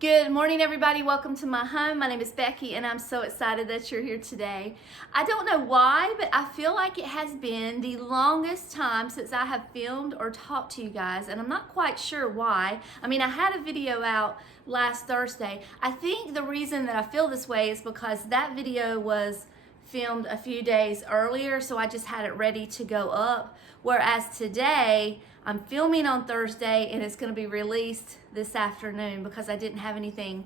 Good morning, everybody. Welcome to my home. My name is Becky, and I'm so excited that you're here today. I don't know why, but I feel like it has been the longest time since I have filmed or talked to you guys, and I'm not quite sure why. I mean, I had a video out last Thursday. I think the reason that I feel this way is because that video was filmed a few days earlier, so I just had it ready to go up. Whereas today, I'm filming on Thursday and it's going to be released this afternoon because I didn't have anything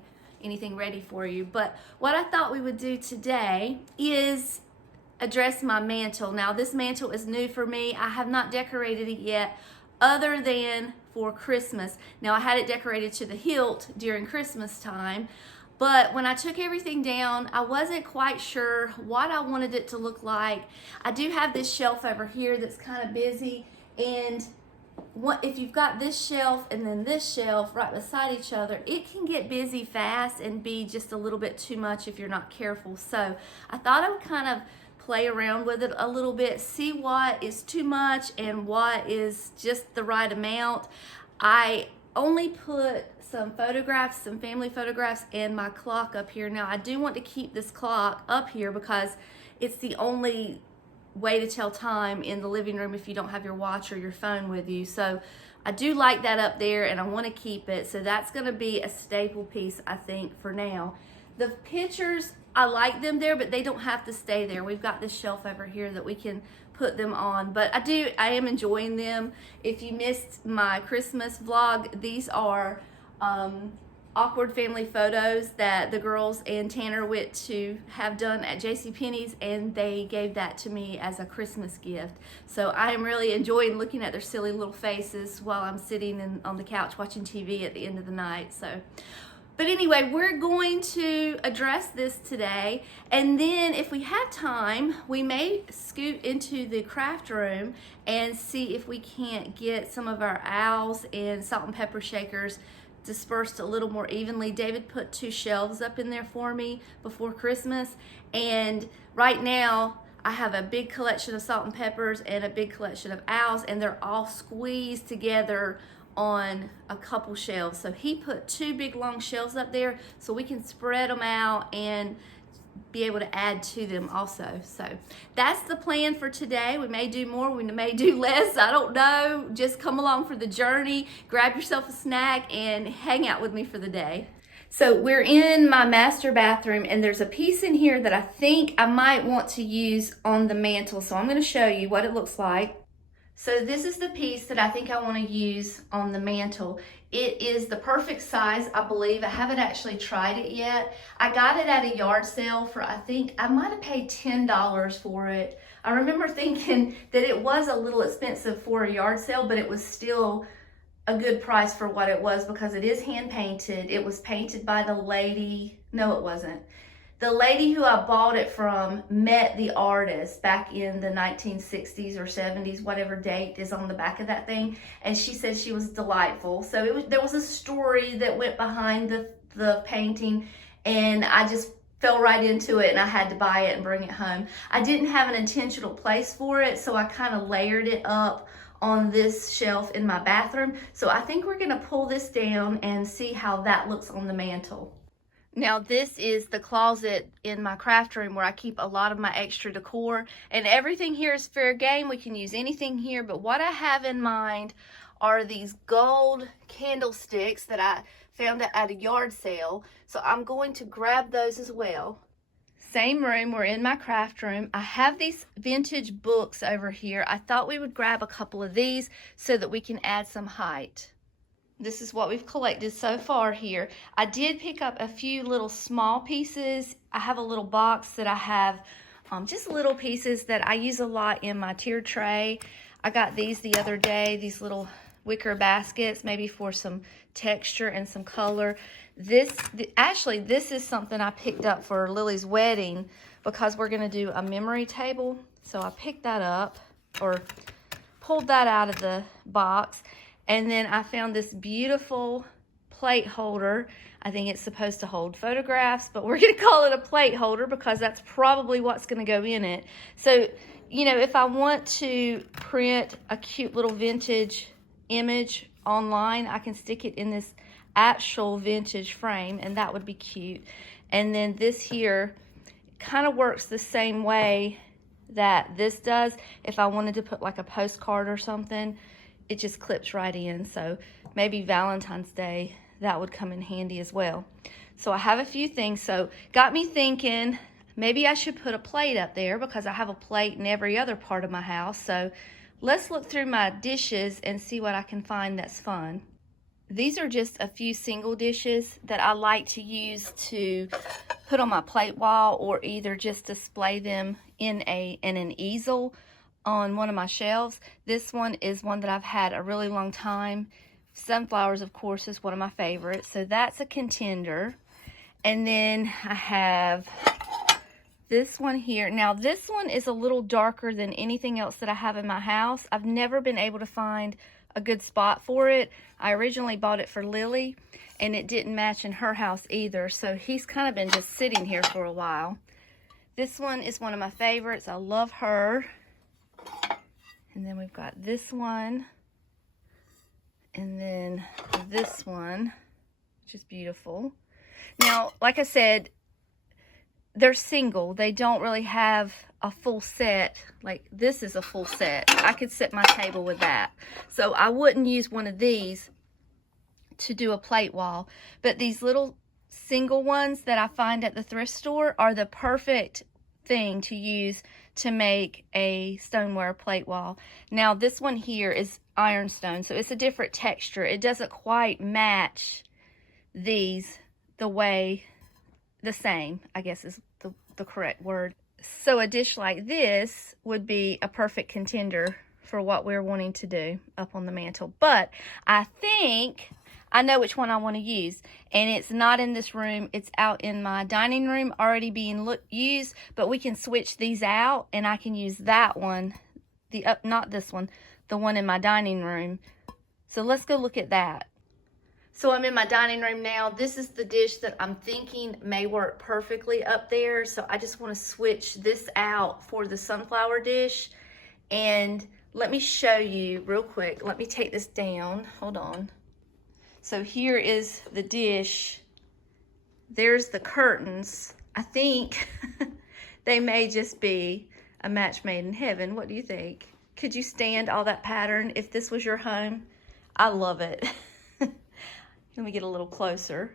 ready for you. But what I thought we would do today is address my mantle. Now, this mantle is new for me. I have not decorated it yet other than for Christmas. Now, I had it decorated to the hilt during Christmas time. But when I took everything down, I wasn't quite sure what I wanted it to look like. I do have this shelf over here that's kind of busy, and if you've got this shelf and then this shelf right beside each other, it can get busy fast and be just a little bit too much if you're not careful. So I thought I would kind of play around with it a little bit, see what is too much and what is just the right amount. I only put some photographs, some family photographs, and my clock up here. Now, I do want to keep this clock up here because it's the only way to tell time in the living room if you don't have your watch or your phone with you. So I do like that up there and I want to keep it. So that's going to be a staple piece, I think, for now. The pictures, I like them there, but they don't have to stay there. We've got this shelf over here that we can put them on, but I am enjoying them. If you missed my Christmas vlog, these are awkward family photos that the girls and Tanner went to have done at JCPenney's, and they gave that to me as a Christmas gift. So I am really enjoying looking at their silly little faces while I'm sitting on the couch watching TV at the end of the night. But anyway, we're going to address this today, and then if we have time, we may scoot into the craft room and see if we can't get some of our owls and salt and pepper shakers dispersed a little more evenly. David put 2 shelves up in there for me before Christmas, and right now I have a big collection of salt and peppers and a big collection of owls, and they're all squeezed together on a couple shelves. So he put 2 big long shelves up there so we can spread them out and be able to add to them also. So that's the plan for today. We may do more, we may do less, I don't know. Just come along for the journey, grab yourself a snack, and hang out with me for the day. So we're in my master bathroom, and there's a piece in here that I think I might want to use on the mantle. So I'm going to show you what it looks like. So this is the piece that I think I want to use on the mantle. It is the perfect size, I believe. I haven't actually tried it yet. I got it at a yard sale for, I think, I might have paid $10 for it. I remember thinking that it was a little expensive for a yard sale, but it was still a good price for what it was because it is hand painted. It was painted by the lady, no, it wasn't. The lady who I bought it from met the artist back in the 1960s or 70s, whatever date is on the back of that thing, and she said she was delightful. So there was a story that went behind the painting, and I just fell right into it, and I had to buy it and bring it home. I didn't have an intentional place for it, so I kind of layered it up on this shelf in my bathroom. So I think we're gonna pull this down and see how that looks on the mantle. Now, this is the closet in my craft room where I keep a lot of my extra decor, and everything here is fair game. We can use anything here, but what I have in mind are these gold candlesticks that I found at a yard sale. So I'm going to grab those as well. Same room, we're in my craft room. I have these vintage books over here. I thought we would grab a couple of these so that we can add some height. This is what we've collected so far here. I did pick up a few little small pieces. I have a little box that I have just little pieces that I use a lot in my tier tray. I got these the other day, these little wicker baskets, maybe for some texture and some color. Actually, this is something I picked up for Lily's wedding because we're gonna do a memory table. So I picked that up, or pulled that out of the box. And then I found this beautiful plate holder. I think it's supposed to hold photographs, but we're gonna call it a plate holder because that's probably what's gonna go in it. So, you know, if I want to print a cute little vintage image online, I can stick it in this actual vintage frame, and that would be cute. And then this here kind of works the same way that this does. If I wanted to put like a postcard or something, it just clips right in. So maybe Valentine's Day, that would come in handy as well. So I have a few things. So got me thinking, maybe I should put a plate up there because I have a plate in every other part of my house. So let's look through my dishes and see what I can find that's fun. These are just a few single dishes that I like to use to put on my plate wall, or either just display them in an easel on one of my shelves. This one is one that I've had a really long time. Sunflowers, of course, is one of my favorites. So that's a contender. And then I have this one here. Now this one is a little darker than anything else that I have in my house. I've never been able to find a good spot for it. I originally bought it for Lily, and it didn't match in her house either. So he's kind of been just sitting here for a while. This one is one of my favorites. I love her. And then we've got this one. And then this one, which is beautiful. Now, like I said, they're single. They don't really have a full set. Like this is a full set. I could set my table with that. So I wouldn't use one of these to do a plate wall. But these little single ones that I find at the thrift store are the perfect thing to use to make a stoneware plate wall. Now this one here is ironstone, so it's a different texture. It doesn't quite match these the same, I guess is the correct word. So a dish like this would be a perfect contender for what we're wanting to do up on the mantle. But I think I know which one I want to use, and it's not in this room. It's out in my dining room already being used, but we can switch these out, and I can use that one, not this one, the one in my dining room. So let's go look at that. So I'm in my dining room now. This is the dish that I'm thinking may work perfectly up there. So I just want to switch this out for the sunflower dish. And let me show you real quick. Let me take this down. Hold on. So here is the dish. There's the curtains. I think they may just be a match made in heaven. What do you think? Could you stand all that pattern if this was your home? I love it. Let me get a little closer.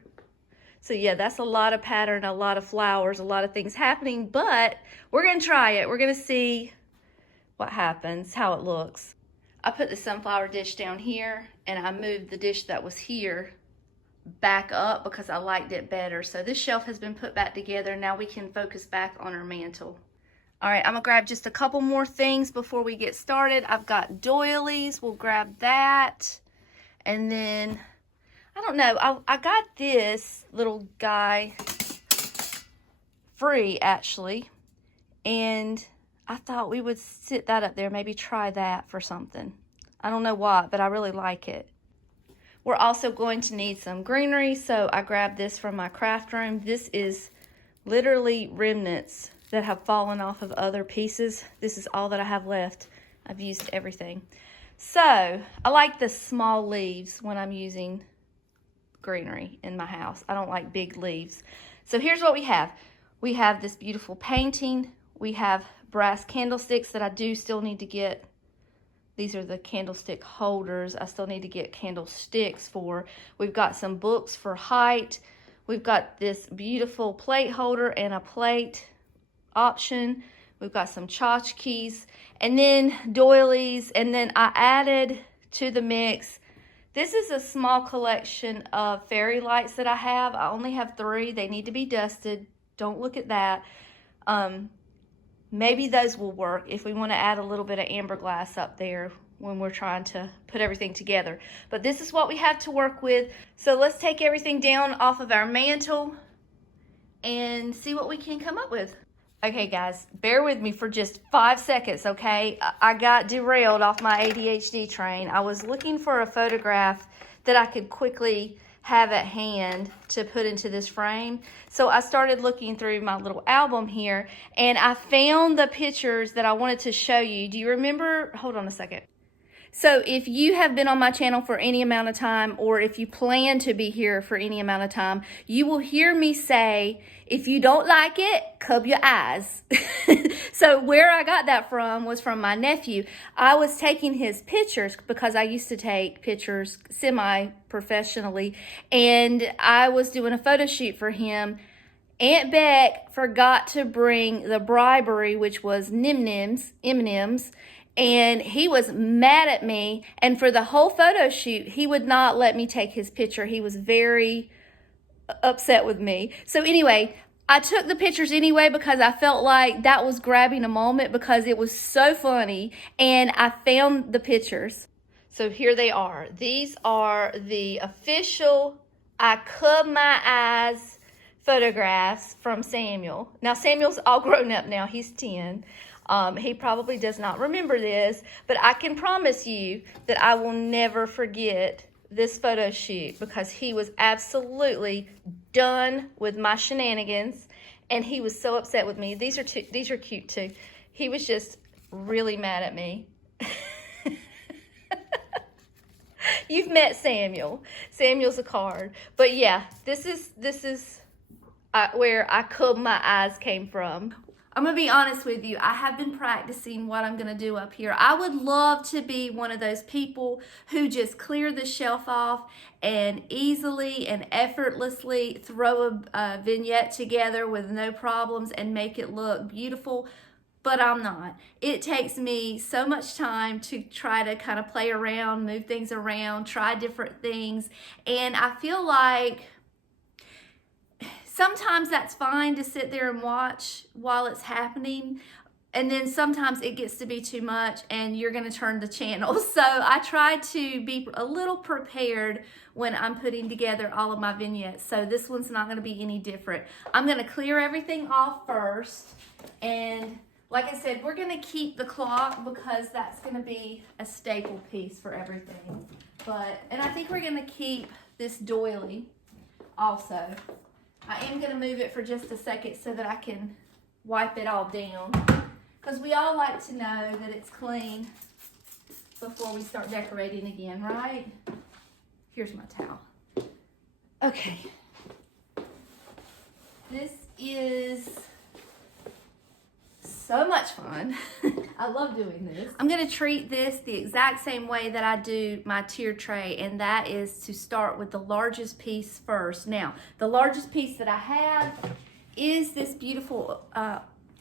So yeah, that's a lot of pattern, a lot of flowers, a lot of things happening, but we're gonna try it. We're gonna see what happens, how it looks. I put the sunflower dish down here, and I moved the dish that was here back up because I liked it better. So this shelf has been put back together. Now we can focus back on our mantle. All right, I'm gonna grab just a couple more things before we get started. I've got doilies, we'll grab that. And then, I don't know, I got this little guy free actually. And I thought we would sit that up there, maybe try that for something. I don't know what, but I really like it. We're also going to need some greenery, so I grabbed this from my craft room. This is literally remnants that have fallen off of other pieces. This is all that I have left. I've used everything. So I like the small leaves when I'm using greenery in my house. I don't like big leaves. So here's what we have. We have this beautiful painting. We have brass candlesticks that I do still need to get. These are the candlestick holders I still need to get candlesticks for. We've got some books for height. We've got this beautiful plate holder and a plate option. We've got some tchotchkes and then doilies. And then I added to the mix, this is a small collection of fairy lights that I have. I only have 3. They need to be dusted. Don't look at that. Maybe those will work if we want to add a little bit of amber glass up there when we're trying to put everything together. But this is what we have to work with. So let's take everything down off of our mantle and see what we can come up with. Okay guys, bear with me for just 5 seconds, okay? I got derailed off my ADHD train. I was looking for a photograph that I could quickly have at hand to put into this frame. So I started looking through my little album here, and I found the pictures that I wanted to show you. Do you remember? Hold on a second. So if you have been on my channel for any amount of time, or if you plan to be here for any amount of time, you will hear me say, if you don't like it, cub your eyes. So where I got that from was from my nephew. I was taking his pictures because I used to take pictures semi-professionally, and I was doing a photo shoot for him. Aunt Beck forgot to bring the bribery, which was M&Ms, and he was mad at me. And for the whole photo shoot, he would not let me take his picture. He was very upset with me. So anyway, I took the pictures anyway because I felt like that was grabbing a moment because it was so funny, and I found the pictures. So here they are. These are the official I cub my eyes photographs from Samuel. Now Samuel's all grown up now. He's 10. He probably does not remember this, but I can promise you that I will never forget this photo shoot because he was absolutely done with my shenanigans, and he was so upset with me. These are cute too. He was just really mad at me. You've met Samuel. Samuel's a card. But yeah, this is where I cub my eyes came from. I'm going to be honest with you. I have been practicing what I'm going to do up here. I would love to be one of those people who just clear the shelf off and easily and effortlessly throw a vignette together with no problems and make it look beautiful. But I'm not. It takes me so much time to try to kind of play around, move things around, try different things. And I feel like sometimes that's fine to sit there and watch while it's happening, and then sometimes it gets to be too much and you're going to turn the channel. So I try to be a little prepared when I'm putting together all of my vignettes. So this one's not going to be any different. I'm going to clear everything off first, and like I said, we're going to keep the clock because that's going to be a staple piece for everything. And I think we're going to keep this doily also. I am going to move it for just a second so that I can wipe it all down, because we all like to know that it's clean before we start decorating again, right? Here's my towel. Okay. This is so much fun. I love doing this. I'm going to treat this the exact same way that I do my tier tray, and that is to start with the largest piece first. Now, the largest piece that I have is this beautiful,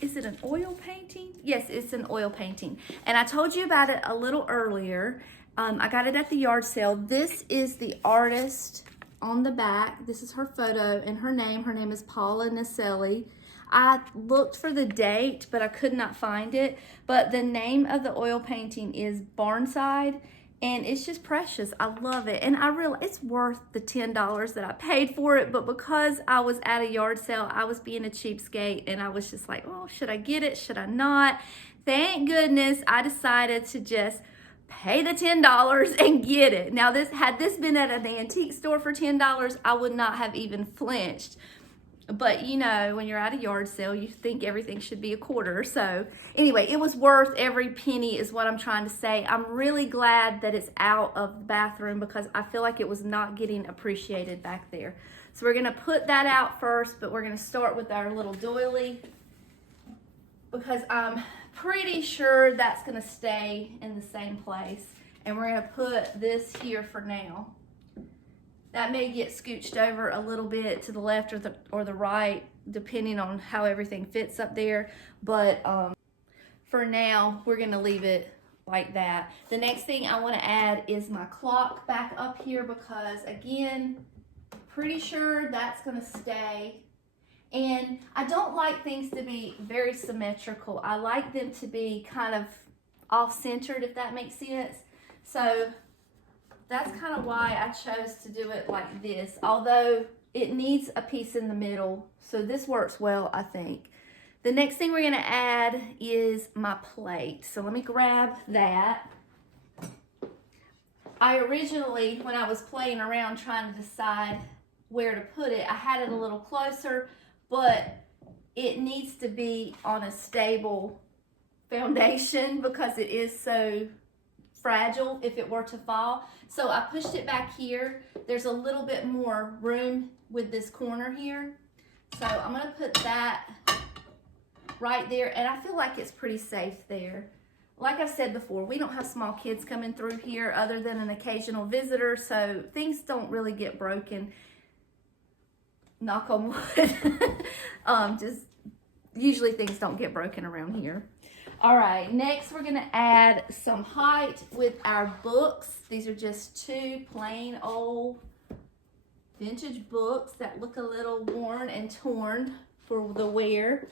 is it an oil painting? Yes, it's an oil painting. And I told you about it a little earlier. I got it at the yard sale. This is the artist on the back. This is her photo and her name. Her name is Paula Naselli. I looked for the date, but I could not find it. But the name of the oil painting is Barnside, and it's just precious. I love it. And I realize it's worth the $10 that I paid for it, but because I was at a yard sale, I was being a cheapskate, and I was just like, oh, should I get it? Should I not? Thank goodness I decided to just pay the $10 and get it. Now, had this been at an antique store for $10, I would not have even flinched. But you know, when you're at a yard sale, you think everything should be a quarter. So anyway, it was worth every penny is what I'm trying to say. I'm really glad that it's out of the bathroom because I feel like it was not getting appreciated back there. So we're gonna put that out first, but we're gonna start with our little doily because I'm pretty sure that's gonna stay in the same place. And we're gonna put this here for now. That may get scooched over a little bit to the left or the right, depending on how everything fits up there. But for now, we're gonna leave it like that. The next thing I wanna add is my clock back up here because again, pretty sure that's gonna stay. And I don't like things to be very symmetrical. I like them to be kind of off-centered, if that makes sense. So that's kind of why I chose to do it like this, although it needs a piece in the middle, so this works well, I think. The next thing we're gonna add is my plate. So let me grab that. I originally, when I was playing around trying to decide where to put it, I had it a little closer, but it needs to be on a stable foundation because it is so fragile if it were to fall. So I pushed it back here. There's a little bit more room with this corner here. So I'm gonna put that right there, and I feel like it's pretty safe there. Like I've said before, we don't have small kids coming through here other than an occasional visitor, so things don't really get broken. Knock on wood. Just usually things don't get broken around here. All right, next we're gonna add some height with our books. These are just two plain old vintage books that look a little worn and torn for the wear.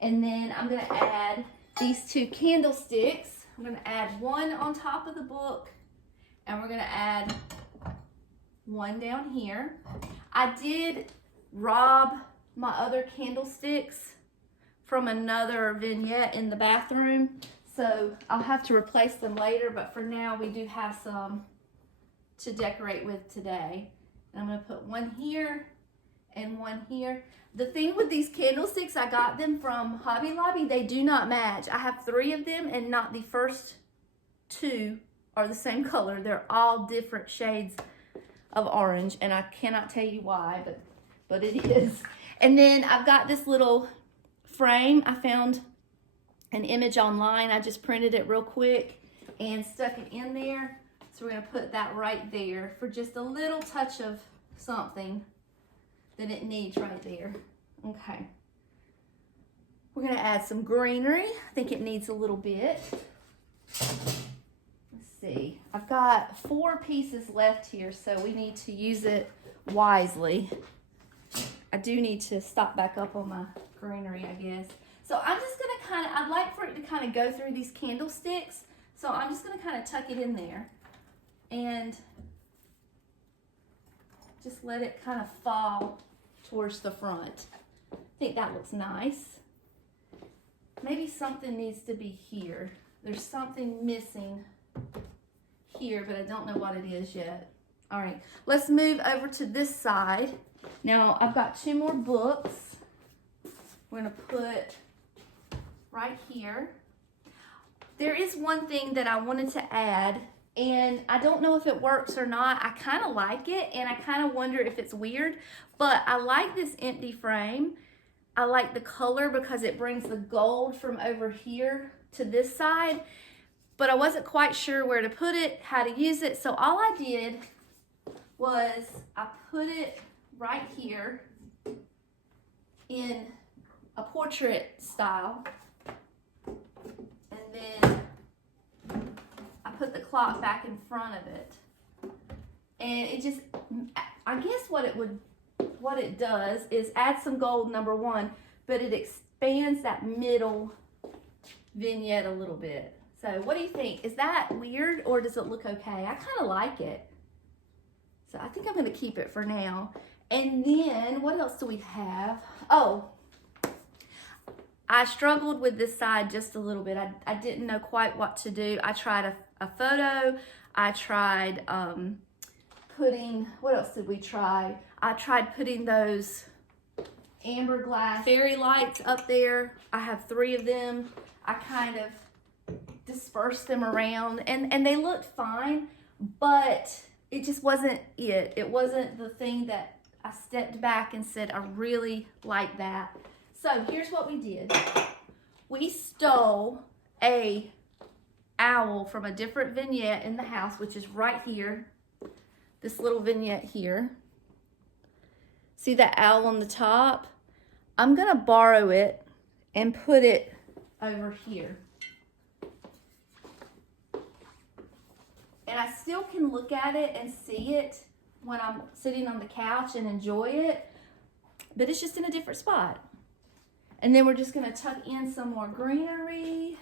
And then I'm gonna add these two candlesticks. I'm gonna add one on top of the book, and we're gonna add one down here. I did rob my other candlesticks from another vignette in the bathroom, so I'll have to replace them later, but for now we do have some to decorate with today. And I'm gonna put one here and one here. The thing with these candlesticks, I got them from Hobby Lobby, they do not match. I have 3 of them, and not the first 2 are the same color. They're all different shades of orange, and I cannot tell you why, but it is. And then I've got this little frame. I found an image online. I just printed it real quick and stuck it in there. So we're gonna put that right there for just a little touch of something that it needs right there. Okay. We're gonna add some greenery. I think it needs a little bit. Let's see. I've got 4 pieces left here, so we need to use it wisely. I do need to stock back up on my greenery, I guess. So I'm just gonna I'd like for it to kind of go through these candlesticks. So I'm just gonna kind of tuck it in there and just let it kind of fall towards the front. I think that looks nice. Maybe something needs to be here. There's something missing here, but I don't know what it is yet. All right, let's move over to this side. Now I've got 2 more books. We're gonna put right here. There is one thing that I wanted to add, and I don't know if it works or not. I kind of like it, and I kind of wonder if it's weird, but I like this empty frame. I like the color because it brings the gold from over here to this side, but I wasn't quite sure where to put it, how to use it. So all I did was I put it right here in a portrait style, and then I put the clock back in front of it, and it just, I guess what it does is add some gold, number one, but it expands that middle vignette a little bit. So what do you think? Is that weird, or does it look okay? I kind of like it. So I think I'm going to keep it for now. And then what else do we have? Oh, I struggled with this side just a little bit. I didn't know quite what to do. I tried a photo. I tried putting, what else did we try? I tried putting those amber glass fairy lights up there. I have 3 of them. I kind of dispersed them around, and they looked fine, but it just wasn't it. It wasn't the thing that I stepped back and said, I really like that. So here's what we did. We stole a owl from a different vignette in the house, which is right here. This little vignette here. See that owl on the top? I'm gonna borrow it and put it over here. And I still can look at it and see it when I'm sitting on the couch and enjoy it, but it's just in a different spot. And then we're just gonna tuck in some more greenery.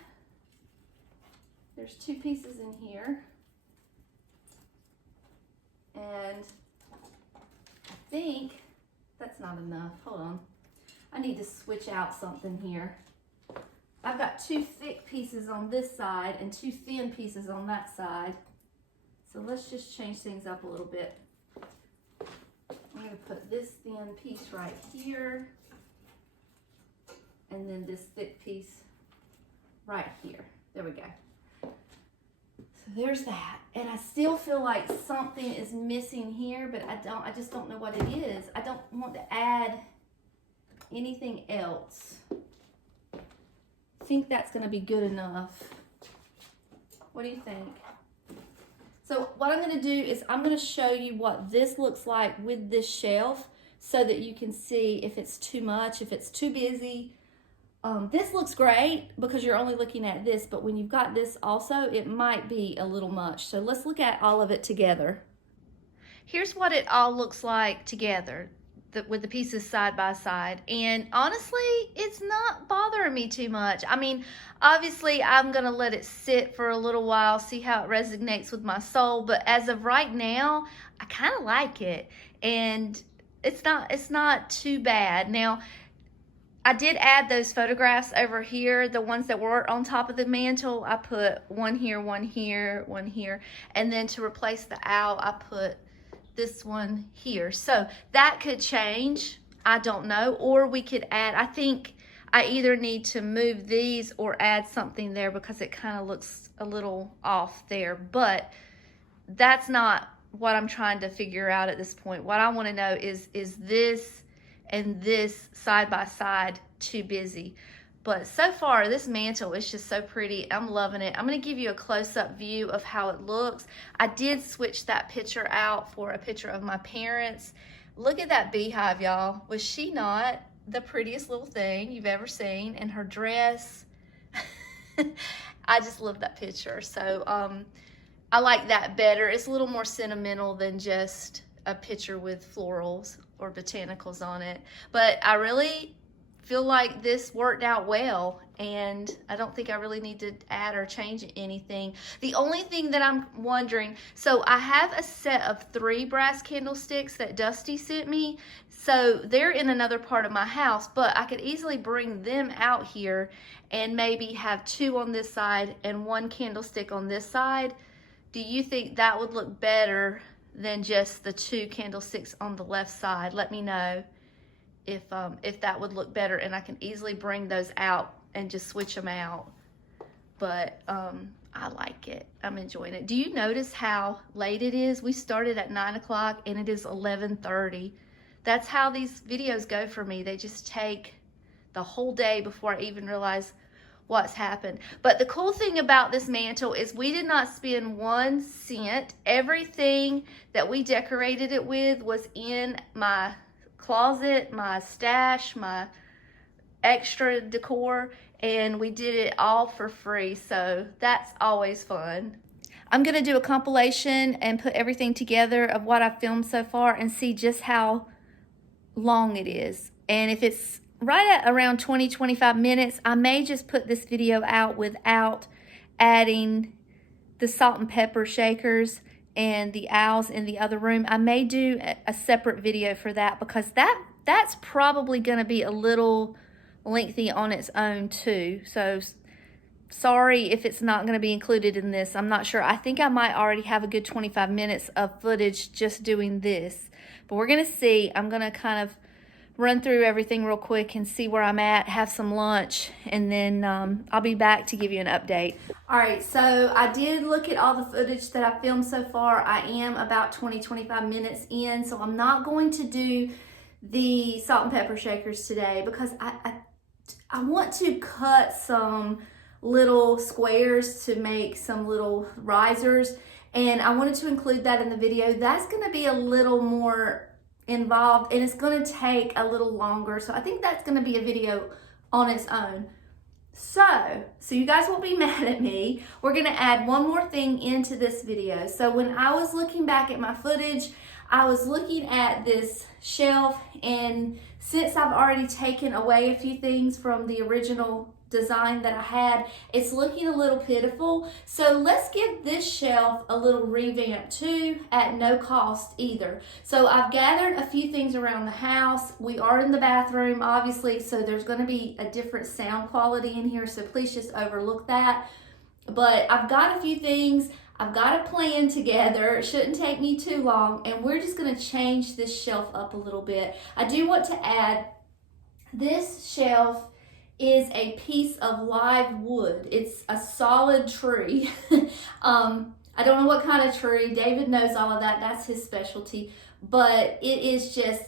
There's 2 pieces in here. And I think that's not enough. Hold on. I need to switch out something here. I've got 2 thick pieces on this side and 2 thin pieces on that side. So let's just change things up a little bit. I'm going to put this thin piece right here, and then this thick piece right here. There we go. So there's that. And I still feel like something is missing here, but I just don't know what it is. I don't want to add anything else. I think that's going to be good enough. What do you think? So what I'm going to do is I'm going to show you what this looks like with this shelf so that you can see if it's too much, if it's too busy. This looks great because you're only looking at this, but when you've got this also, it might be a little much. So let's look at all of it together. Here's what it all looks like together with the pieces side by side. And honestly, it's not bothering me too much. I mean, obviously I'm gonna let it sit for a little while, see how it resonates with my soul. But as of right now, I kind of like it. And it's not too bad. Now, I did add those photographs over here, the ones that were on top of the mantle. I put one here, one here, one here. And then to replace the owl, I put this one here. So that could change. I don't know. Or we could add, I think I either need to move these or add something there because it kind of looks a little off there. But that's not what I'm trying to figure out at this point. What I want to know is this and this side by side too busy? But so far this mantle is just so pretty. I'm loving it. I'm going to give you a close-up view of how it looks. I did switch that picture out for a picture of my parents. Look at that beehive, y'all. Was she not the prettiest little thing you've ever seen? And her dress, I just love that picture. So I like that better. It's a little more sentimental than just a picture with florals or botanicals on it. But I really feel like this worked out well, and I don't think I really need to add or change anything. The only thing that I'm wondering, so I have a set of 3 brass candlesticks that Dusty sent me. So they're in another part of my house, but I could easily bring them out here and maybe have 2 on this side and 1 candlestick on this side. Do you think that would look better than just the 2 candlesticks on the left side? Let me know if that would look better, and I can easily bring those out and just switch them out. But I like it. I'm enjoying it. Do you notice how late it is? We started at 9 o'clock and it is 11:30. That's how these videos go for me. They just take the whole day before I even realize what's happened. But the cool thing about this mantle is we did not spend 1 cent. Everything that we decorated it with was in my closet, my stash, my extra decor, and we did it all for free. So that's always fun. I'm gonna do a compilation and put everything together of what I've filmed so far and see just how long it is. And if it's right at around 20-25 minutes, I may just put this video out without adding the salt and pepper shakers and the owls in the other room. I may do a separate video for that because that's probably going to be a little lengthy on its own too. So sorry if it's not going to be included in this. I'm not sure. I think I might already have a good 25 minutes of footage just doing this. But we're going to see. I'm going to kind of run through everything real quick and see where I'm at, have some lunch, and then I'll be back to give you an update. All right, so I did look at all the footage that I filmed so far. I am about 20-25 minutes in, so I'm not going to do the salt and pepper shakers today because I want to cut some little squares to make some little risers, and I wanted to include that in the video. That's going to be a little more involved and it's going to take a little longer, so I think that's going to be a video on its own. So you guys won't be mad at me. We're going to add one more thing into this video. So when I was looking back at my footage, I was looking at this shelf, and since I've already taken away a few things from the original design that I had, it's looking a little pitiful. So let's give this shelf a little revamp too, at no cost either. So I've gathered a few things around the house. We are in the bathroom obviously, so there's going to be a different sound quality in here, so please just overlook that. But I've got a few things. I've got a plan together. It shouldn't take me too long, and we're just going to change this shelf up a little bit. I do want to add, this shelf is a piece of live wood. It's a solid tree. I don't know what kind of tree. David knows all of that. That's his specialty. But it is just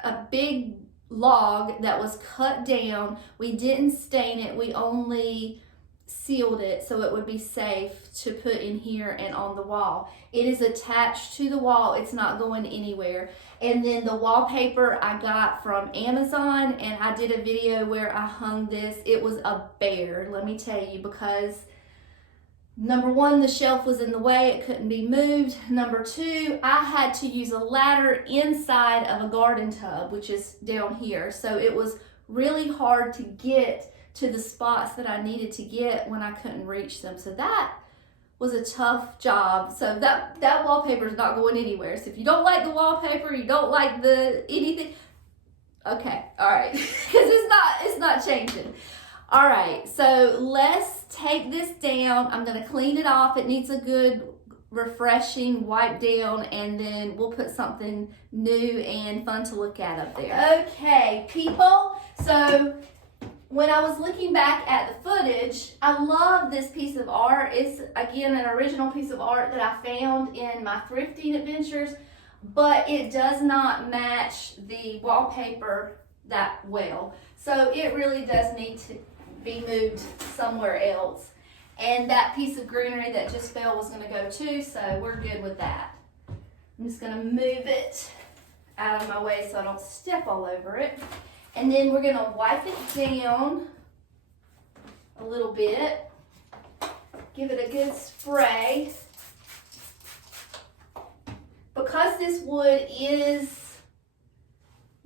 a big log that was cut down. We didn't stain it. We only sealed it so it would be safe to put in here and on the wall. It is attached to the wall. It's not going anywhere. And then the wallpaper I got from Amazon, and I did a video where I hung this. It was a bear, let me tell you, because number one, the shelf was in the way. It couldn't be moved. Number two, I had to use a ladder inside of a garden tub, which is down here. So it was really hard to get to the spots that I needed to get when I couldn't reach them. So that was a tough job. So that wallpaper is not going anywhere. So if you don't like the wallpaper, you don't like the anything, okay, all right, because it's not changing. All right, so let's take this down. I'm gonna clean it off. It needs a good refreshing wipe down, and then we'll put something new and fun to look at up there. Okay, people, so when I was looking back at the footage, I love this piece of art. It's, again, an original piece of art that I found in my thrifting adventures, but it does not match the wallpaper that well. So it really does need to be moved somewhere else. And that piece of greenery that just fell was gonna go too, so we're good with that. I'm just gonna move it out of my way so I don't step all over it. And then we're gonna wipe it down a little bit, give it a good spray. Because this wood is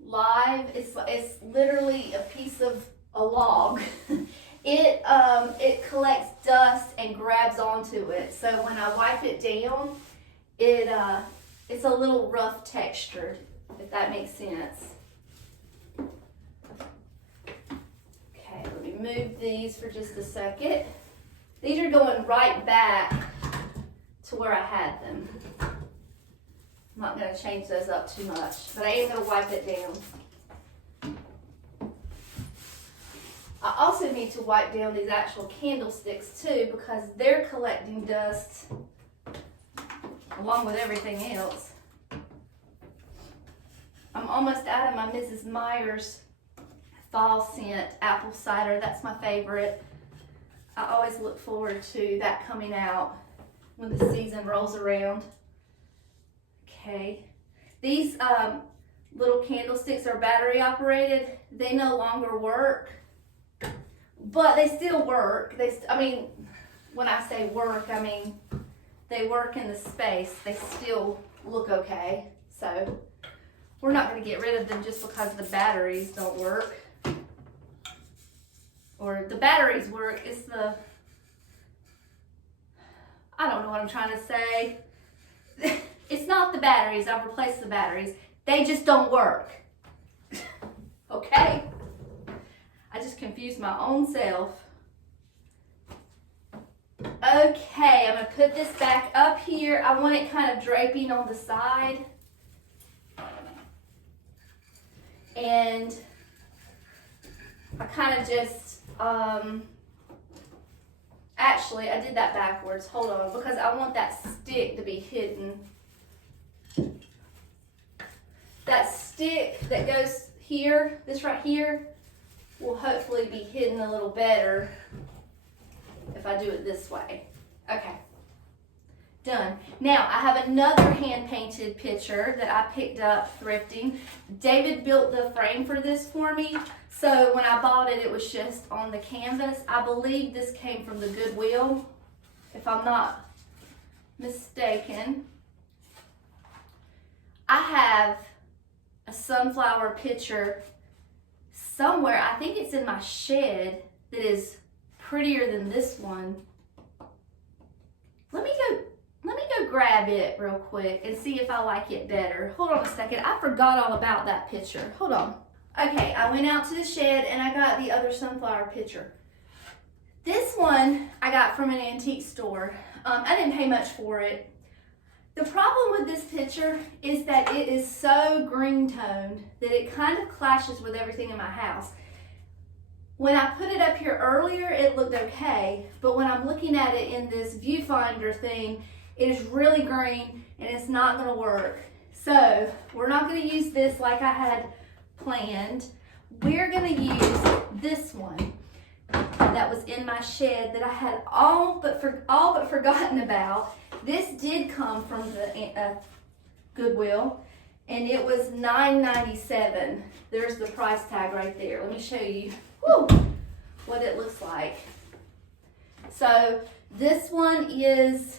live, it's literally a piece of a log. It collects dust and grabs onto it. So when I wipe it down, it's a little rough textured, if that makes sense. Okay, let me move these for just a second. These are going right back to where I had them. I'm not going to change those up too much, but I am going to wipe it down. I also need to wipe down these actual candlesticks too, because they're collecting dust along with everything else. I'm almost out of my Mrs. Meyer's fall scent apple cider. That's my favorite. I always look forward to that coming out when the season rolls around. Okay, these little candlesticks are battery operated. They no longer work, but they still work. I mean, when I say work, I mean they work in the space. They still look okay. So we're not going to get rid of them just because the batteries don't work. Or the batteries work. It's the, I don't know what I'm trying to say. It's not the batteries. I've replaced the batteries. They just don't work. Okay? I just confused my own self. Okay, I'm going to put this back up here. I want it kind of draping on the side. And I kind of just, actually, I did that backwards. Hold on, because I want that stick to be hidden. That stick that goes here, this right here, will hopefully be hidden a little better if I do it this way. Okay, done. Now, I have another hand-painted picture that I picked up thrifting. David built the frame for this for me, so when I bought it, it was just on the canvas. I believe this came from the Goodwill, if I'm not mistaken. I have a sunflower picture somewhere. I think it's in my shed that is prettier than this one. Let me go grab it real quick and see if I like it better. Hold on a second. I forgot all about that picture. Hold on. Okay, I went out to the shed and I got the other sunflower picture. This one I got from an antique store. I didn't pay much for it. The problem with this picture is that it is so green toned that it kind of clashes with everything in my house. When I put it up here earlier, it looked okay, but when I'm looking at it in this viewfinder thing, It is really green and it's not gonna work. So we're not gonna use this like I had planned. We're gonna use this one that was in my shed that I had all but forgotten about. This did come from the Goodwill, and it was $9.97. There's the price tag right there. Let me show you what it looks like. So this one is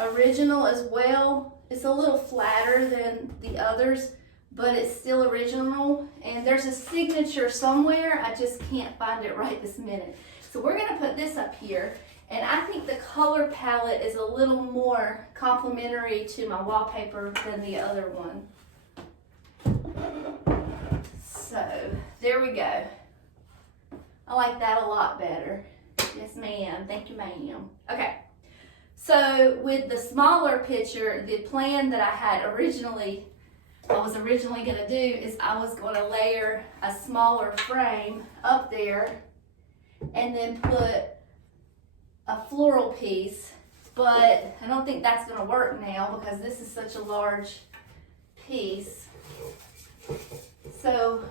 original as well. It's a little flatter than the others, but it's still original. And there's a signature somewhere. I just can't find it right this minute. So we're gonna put this up here. And I think the color palette is a little more complementary to my wallpaper than the other one. So there we go. I like that a lot better. Yes, ma'am. Thank you, ma'am. Okay. So with the smaller picture, the plan that I was originally going to do is I was going to layer a smaller frame up there and then put a floral piece, but I don't think that's going to work now because this is such a large piece. So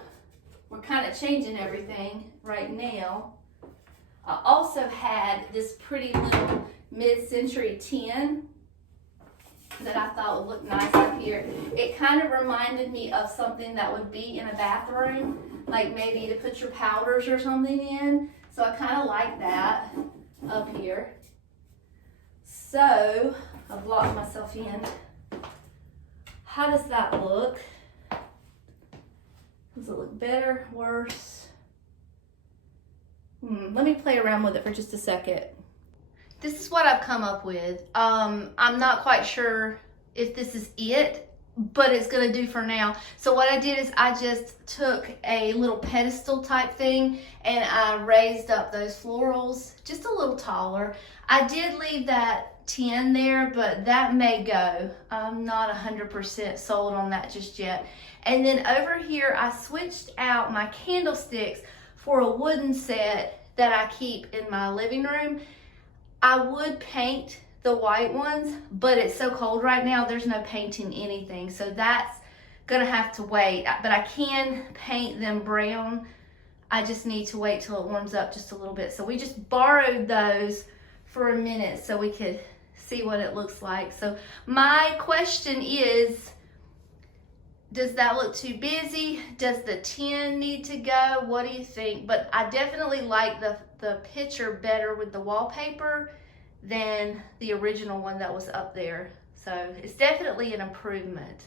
we're kind of changing everything right now. I also had this pretty little mid-century tin that I thought would look nice up here. It kind of reminded me of something that would be in a bathroom, like maybe to put your powders or something in. So I kind of like that up here. So I've locked myself in. How does that look? Does it look better, worse? Let me play around with it for just a second. This is what I've come up with. I'm not quite sure if this is it, but it's gonna do for now. So what I did is I just took a little pedestal type thing and I raised up those florals just a little taller. I did leave that tin there, but that may go. I'm not 100% sold on that just yet. And then over here, I switched out my candlesticks for a wooden set that I keep in my living room. I would paint the white ones, but it's so cold right now, there's no painting anything. So that's gonna have to wait, but I can paint them brown. I just need to wait till it warms up just a little bit. So we just borrowed those for a minute so we could see what it looks like. So my question is, does that look too busy? Does the tin need to go? What do you think? But I definitely like the picture better with the wallpaper than the original one that was up there. So it's definitely an improvement.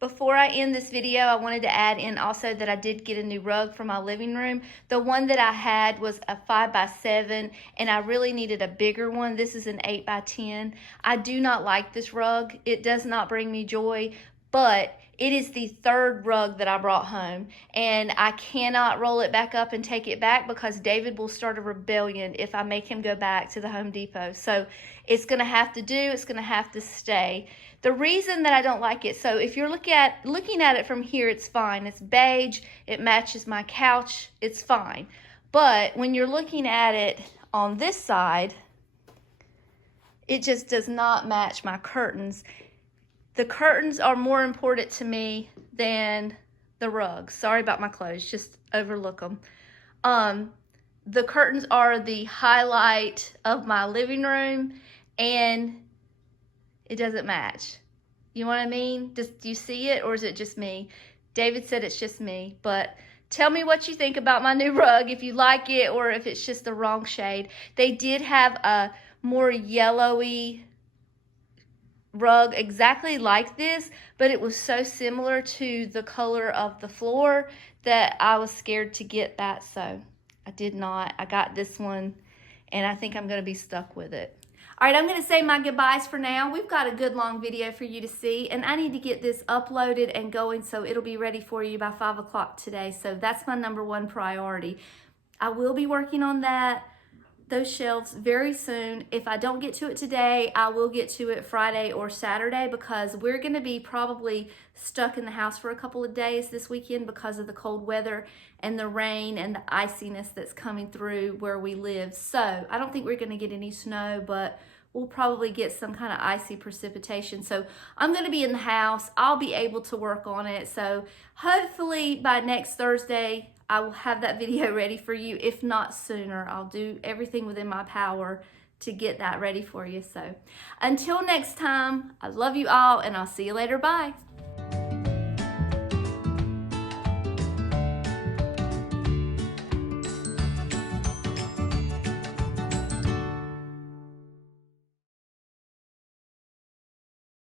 Before I end this video, I wanted to add in also that I did get a new rug for my living room. The one that I had was a 5x7 and I really needed a bigger one. This is an 8x10. I do not like this rug. It does not bring me joy, but it is the third rug that I brought home, and I cannot roll it back up and take it back because David will start a rebellion if I make him go back to the Home Depot. So it's gonna have to do, it's gonna have to stay. The reason that I don't like it, so if you're looking at it from here, it's fine. It's beige, it matches my couch, it's fine. But when you're looking at it on this side, it just does not match my curtains. The curtains are more important to me than the rugs. Sorry about my clothes, just overlook them. The curtains are the highlight of my living room and it doesn't match. You know what I mean? Do you see it or is it just me? David said it's just me, but tell me what you think about my new rug, if you like it or if it's just the wrong shade. They did have a more yellowy rug exactly like this, but it was so similar to the color of the floor that I was scared to get that, so I did not. I got this one and I think I'm going to be stuck with it. All right, I'm going to say my goodbyes for now. We've got a good long video for you to see, and I need to get this uploaded and going so it'll be ready for you by 5 o'clock today. So that's my #1 priority. I will be working on those shelves very soon. If I don't get to it today, I will get to it Friday or Saturday because we're going to be probably stuck in the house for a couple of days this weekend because of the cold weather and the rain and the iciness that's coming through where we live. So I don't think we're going to get any snow, but we'll probably get some kind of icy precipitation. So I'm going to be in the house. I'll be able to work on it. So hopefully by next Thursday, I will have that video ready for you. If not sooner, I'll do everything within my power to get that ready for you. So until next time, I love you all and I'll see you later. Bye.